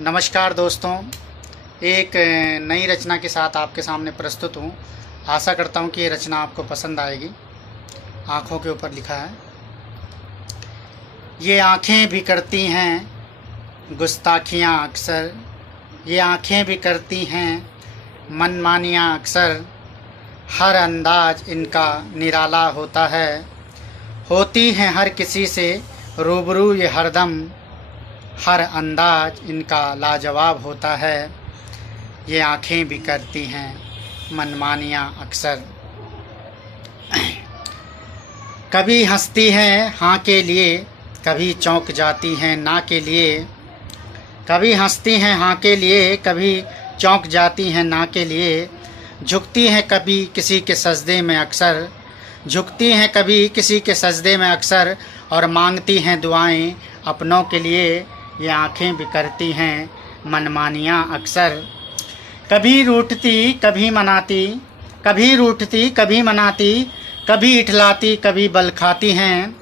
नमस्कार दोस्तों, एक नई रचना के साथ आपके सामने प्रस्तुत हूँ। आशा करता हूँ कि ये रचना आपको पसंद आएगी। आँखों के ऊपर लिखा है, ये आँखें भी करती हैं गुस्ताखियाँ अक्सर, ये आँखें भी करती हैं मनमानियाँ अक्सर, हर अंदाज इनका निराला होता है, होती हैं हर किसी से रूबरू ये हरदम, हर अंदाज इनका लाजवाब होता है, ये आँखें भी करती हैं मनमानियाँ अक्सर। कभी हंसती हैं हाँ के लिए, कभी चौंक जाती हैं ना के लिए, कभी हंसती हैं हाँ के लिए, कभी चौंक जाती हैं ना के लिए, झुकती हैं कभी किसी के सजदे में अक्सर, झुकती हैं कभी किसी के सजदे में अक्सर, और मांगती हैं दुआएं अपनों के लिए, ये आँखें भी करती हैं मनमानियाँ अक्सर। कभी रूठती कभी मनाती, कभी रूठती कभी मनाती, कभी इठलाती कभी बल खाती हैं,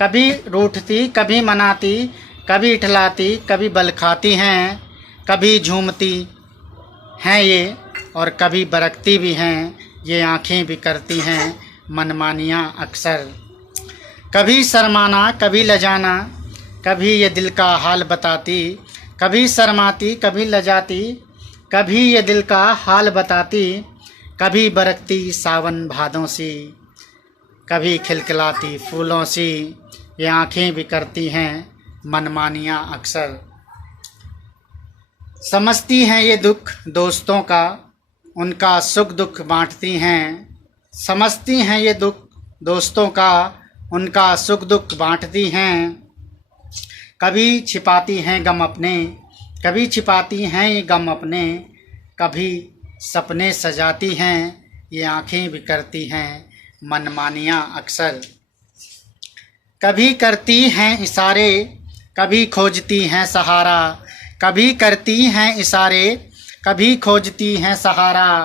कभी रूठती कभी मनाती, कभी इठलाती कभी बल खाती हैं, कभी झूमती हैं ये और कभी बरकती भी हैं, ये आँखें भी करती हैं मनमानियाँ अक्सर। कभी शर्माना कभी लजाना, कभी ये दिल का हाल बताती, कभी शर्माती कभी लजाती, कभी ये दिल का हाल बताती, कभी बरकती सावन भादों सी, कभी खिलखिलाती फूलों सी, ये आँखें भी करती हैं मनमानियाँ अक्सर। समझती हैं ये दुख दोस्तों का, उनका सुख दुख बांटती हैं, समझती हैं ये दुख दोस्तों का, उनका सुख दुख बांटती हैं, कभी छिपाती हैं गम अपने, कभी छिपाती हैं ये गम अपने, कभी सपने सजाती हैं, ये आँखें भी करती हैं मनमानियाँ अक्सर। कभी करती हैं इशारे, कभी खोजती हैं सहारा, कभी करती हैं इशारे, कभी खोजती हैं सहारा,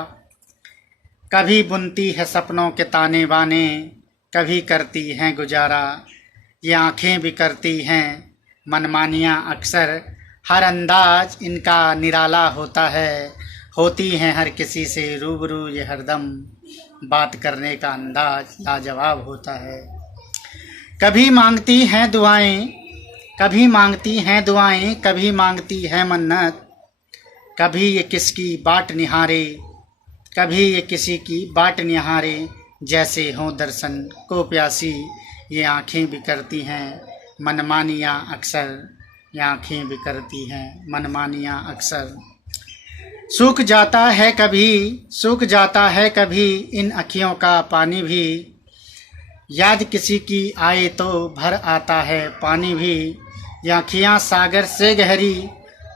कभी बुनती है सपनों के ताने बाने, कभी करती हैं गुजारा, ये आँखें भी करती हैं मनमानियाँ अक्सर, हर अंदाज इनका निराला होता है, होती हैं हर किसी से रूबरू ये हरदम, बात करने का अंदाज लाजवाब होता है। कभी मांगती हैं दुआएं, कभी मांगती हैं दुआएं, कभी मांगती है मन्नत, कभी ये किसकी बाट निहारे, कभी ये किसी की बाट निहारे, जैसे हों दर्शन को प्यासी, ये आँखें भी करती हैं मनमानियाँ अक्सर, ये आँखें भी करती हैं मनमानियाँ अक्सर। सूख जाता है कभी, सूख जाता है कभी इन अखियों का पानी भी, याद किसी की आए तो भर आता है पानी भी, ये आँखियाँ सागर से गहरी,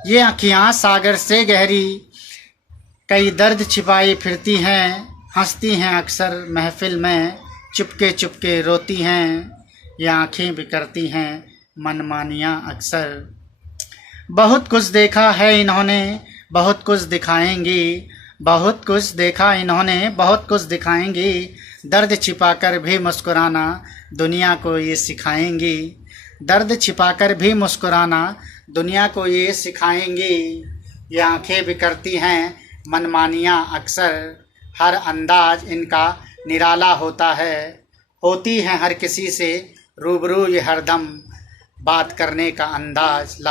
ये आँखियाँ सागर से गहरी, कई दर्द छिपाए फिरती हैं, हंसती हैं अक्सर महफिल में, चुपके चुपके रोती हैं, ये आँखें भी करती हैं मनमानियाँ अक्सर। बहुत कुछ देखा है इन्होंने, बहुत कुछ दिखाएंगी, बहुत कुछ देखा इन्होंने, बहुत कुछ दिखाएंगी, दर्द छिपाकर भी मुस्कुराना दुनिया को ये सिखाएंगी, दर्द छिपाकर भी मुस्कुराना दुनिया को ये सिखाएंगी, ये आँखें भी करती हैं मनमानियाँ अक्सर, हर अंदाज इनका निराला होता है, होती हैं हर किसी से रूबरू ये हरदम, बात करने का अंदाज